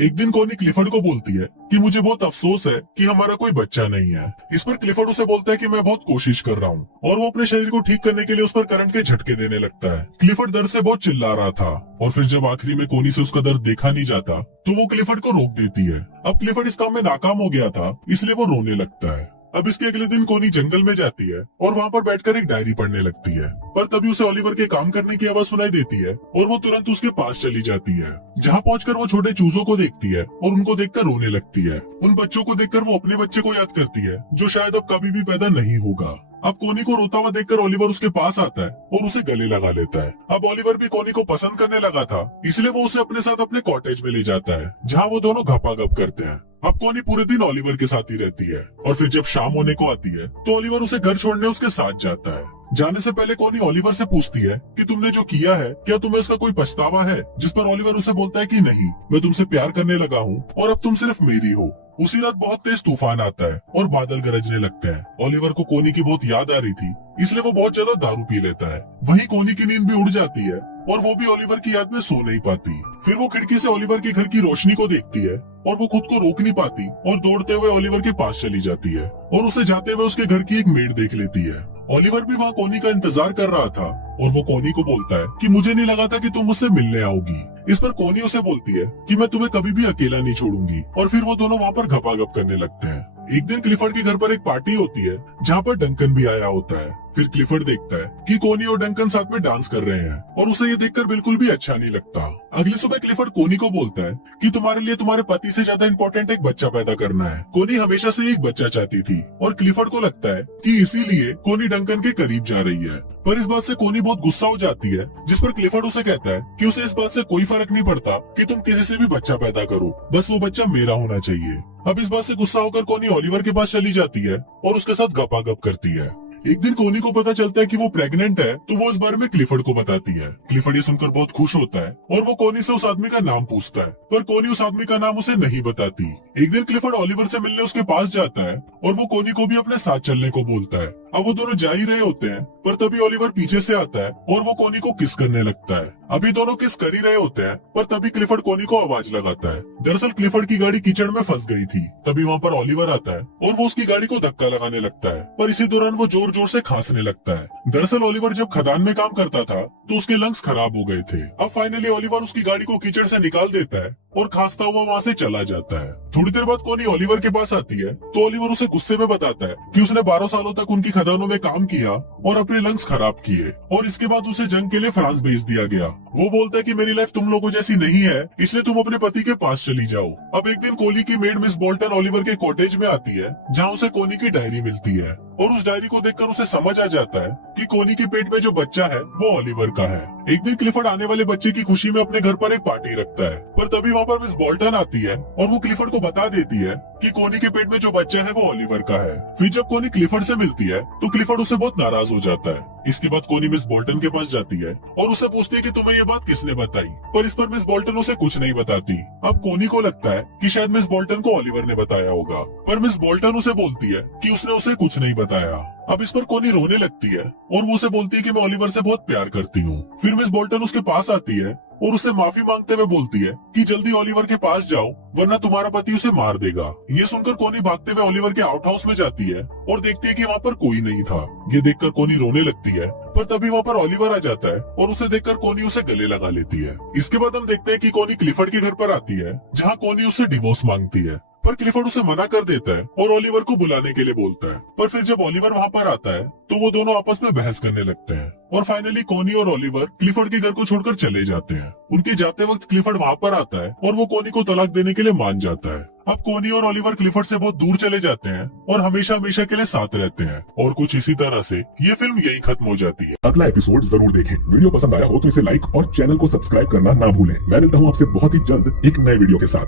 एक दिन कोनी क्लिफर्ड को बोलती है कि मुझे बहुत अफसोस है कि हमारा कोई बच्चा नहीं है। इस पर क्लिफर्ड उसे बोलता है कि मैं बहुत कोशिश कर रहा हूँ, और वो अपने शरीर को ठीक करने के लिए उस पर करंट के झटके देने लगता है। क्लिफर्ड दर्द से बहुत चिल्ला रहा था, और फिर जब आखिरी में कोनी से उसका दर्द देखा नहीं जाता तो वो क्लिफर्ड को रोक देती है। अब क्लिफर्ड इस काम में नाकाम हो गया था, इसलिए वो रोने लगता है। अब इसके अगले दिन कोनी जंगल में जाती है और वहाँ पर बैठकर एक डायरी पढ़ने लगती है, पर तभी उसे ओलिवर के काम करने की आवाज सुनाई देती है और वो तुरंत उसके पास चली जाती है। जहाँ पहुंचकर वो छोटे चूजों को देखती है और उनको देखकर रोने लगती है। उन बच्चों को देखकर वो अपने बच्चे को याद करती है जो शायद अब कभी भी पैदा नहीं होगा। अब कोनी को रोता हुआ देखकर ओलिवर उसके पास आता है और उसे गले लगा लेता है। अब ओलिवर भी कोनी को पसंद करने लगा था, इसलिए वो उसे अपने साथ अपने कॉटेज में ले जाता है, जहाँ वो दोनों घपाघप करते हैं। अब कोनी पूरे दिन ओलिवर के साथ ही रहती है, और फिर जब शाम होने को आती है तो ओलिवर उसे घर छोड़ने उसके साथ जाता है। जाने से पहले कोनी ओलिवर से पूछती है कि तुमने जो किया है क्या तुम्हें इसका कोई पछतावा है, जिस पर ओलिवर उसे बोलता है कि नहीं, मैं तुमसे प्यार करने लगा हूँ और अब तुम सिर्फ मेरी हो। उसी रात बहुत तेज तूफान आता है और बादल गरजने लगते हैं। ओलिवर को कोनी की बहुत याद आ रही थी, इसलिए वो बहुत ज्यादा दारू पी लेता है। वहीं कोनी की नींद भी उड़ जाती है और वो भी ओलिवर की याद में सो नहीं पाती। फिर वो खिड़की से ओलिवर के घर की रोशनी को देखती है और वो खुद को रोक नहीं पाती और दौड़ते हुए ओलिवर के पास चली जाती है और उसे जाते हुए उसके घर की एक मेड देख लेती है। ओलिवर भी वहाँ कोनी का इंतजार कर रहा था और वो कोनी को बोलता है कि मुझे नहीं लगा था कि तुम मुझसे मिलने आओगी। इस पर कोनी उसे बोलती है कि मैं तुम्हें कभी भी अकेला नहीं छोड़ूंगी, और फिर वो दोनों वहाँ पर घपाघप करने लगते हैं। एक दिन क्लिफर्ड के घर पर एक पार्टी होती है जहाँ पर डंकन भी आया होता है। फिर क्लिफर्ड देखता है कि कोनी और डंकन साथ में डांस कर रहे हैं और उसे ये देखकर बिल्कुल भी अच्छा नहीं लगता। अगली सुबह क्लिफर्ड कोनी को बोलता है कि तुम्हारे लिए तुम्हारे पति से ज्यादा इम्पोर्टेंट एक बच्चा पैदा करना है। कोनी हमेशा से एक बच्चा चाहती थी और क्लिफर्ड को लगता है कि इसीलिए कोनी डंकन के करीब जा रही है। पर इस बात से कोनी बहुत गुस्सा हो जाती है, जिस पर क्लिफर्ड उसे कहता है कि उसे इस बात से कोई फर्क नहीं पड़ता कि तुम किसी से भी बच्चा पैदा करो, बस वो बच्चा मेरा होना चाहिए। अब इस बात से गुस्सा होकर कोनी ओलिवर के पास चली जाती है और उसके साथ गपागप करती है। एक दिन कोनी को पता चलता है कि वो प्रेग्नेंट है, तो वो इस बारे में क्लिफर्ड को बताती है। क्लिफर्ड ये सुनकर बहुत खुश होता है और वो कोनी से उस आदमी का नाम पूछता है, पर कोनी उस आदमी का नाम उसे नहीं बताती। एक दिन क्लिफर्ड ओलिवर से मिलने उसके पास जाता है और वो कोनी को भी अपने साथ चलने को बोलता है। अब वो दोनों जा ही रहे होते हैं, पर तभी ओलिवर पीछे से आता है और वो कोनी को किस करने लगता है। अभी दोनों किस कर ही रहे होते हैं, पर तभी क्लिफर्ड कोनी को आवाज लगाता है। दरअसल क्लिफर्ड की गाड़ी कीचड़ में फंस गई थी। तभी वहाँ पर ओलिवर आता है और वो उसकी गाड़ी को धक्का लगाने लगता है, पर इसी दौरान वो जोर जोर से खांसने लगता है। दरअसल ओलिवर जब खदान में काम करता था तो उसके लंग्स खराब हो गए थे। अब फाइनली ओलिवर उसकी गाड़ी को कीचड़ से निकाल देता है और खांसता हुआ वहाँ से चला जाता है। थोड़ी देर बाद कोनी ओलिवर के पास आती है तो ओलिवर उसे गुस्से में बताता है कि उसने 12 सालों तक उनकी खदानों में काम किया और अपने लंग्स खराब किए, और इसके बाद उसे जंग के लिए फ्रांस भेज दिया गया। वो बोलता है कि मेरी लाइफ तुम लोगों जैसी नहीं है, इसलिए तुम अपने पति के पास चली जाओ। अब एक दिन कोनी की मेड मिस बोल्टन ओलिवर के कॉटेज में आती है, जहाँ उसे कोनी की डायरी मिलती है, और उस डायरी को देखकर उसे समझ आ जाता है कि कोनी के पेट में जो बच्चा है वो ओलिवर का है। एक दिन क्लिफर्ड आने वाले बच्चे की खुशी में अपने घर पर एक पार्टी रखता है, पर तभी वहाँ पर मिस बोल्टन आती है और वो क्लिफर्ड को बता देती है कि कोनी के पेट में जो बच्चा है वो ओलिवर का है। फिर जब कोनी क्लिफर्ड से मिलती है तो क्लिफर्ड उससे बहुत नाराज हो जाता है। इसके बाद कोनी मिस बोल्टन के पास जाती है और उससे पूछती है कि तुम्हें ये बात किसने बताई, पर इस पर मिस बोल्टन उसे कुछ नहीं बताती। अब कोनी को लगता है कि शायद मिस बोल्टन को ओलिवर ने बताया होगा, पर मिस बोल्टन उसे बोलती है कि उसने उसे कुछ नहीं बताया। अब इस पर कोनी रोने लगती है और वो उसे बोलती है कि मैं ओलिवर से बहुत प्यार करती हूँ। फिर मिस बोल्टन उसके पास आती है और उससे माफी मांगते हुए बोलती है कि जल्दी ओलिवर के पास जाओ वरना तुम्हारा पति उसे मार देगा। ये सुनकर कोनी भागते हुए ओलिवर के आउट हाउस में जाती है और देखती है कि वहाँ पर कोई नहीं था। ये देखकर कोनी रोने लगती है, पर तभी वहाँ पर ओलिवर आ जाता है और उसे देखकर कोनी उसे गले लगा लेती है। इसके बाद हम देखते हैं कि कोनी क्लिफर्ड के घर पर आती है, जहाँ कोनी उससे डिवोर्स मांगती है, पर क्लिफर्ड उसे मना कर देता है और ओलिवर को बुलाने के लिए बोलता है। पर फिर जब ओलिवर वहाँ पर आता है तो वो दोनों आपस में बहस करने लगते हैं और फाइनली कोनी और ओलिवर क्लिफर्ड के घर को छोड़कर चले जाते हैं। उनके जाते वक्त क्लिफर्ड वहाँ पर आता है और वो कोनी को तलाक देने के लिए मान जाता है। अब कोनी और ओलिवर क्लिफर्ड से बहुत दूर चले जाते हैं और हमेशा हमेशा के लिए साथ रहते हैं, और कुछ इसी तरह से ये फिल्म यही खत्म हो जाती है। अगला एपिसोड जरूर देखें। वीडियो पसंद आया हो तो इसे लाइक और चैनल को सब्सक्राइब करना ना भूलें। मैं मिलता हूँ आपसे बहुत ही जल्द एक नए वीडियो के साथ।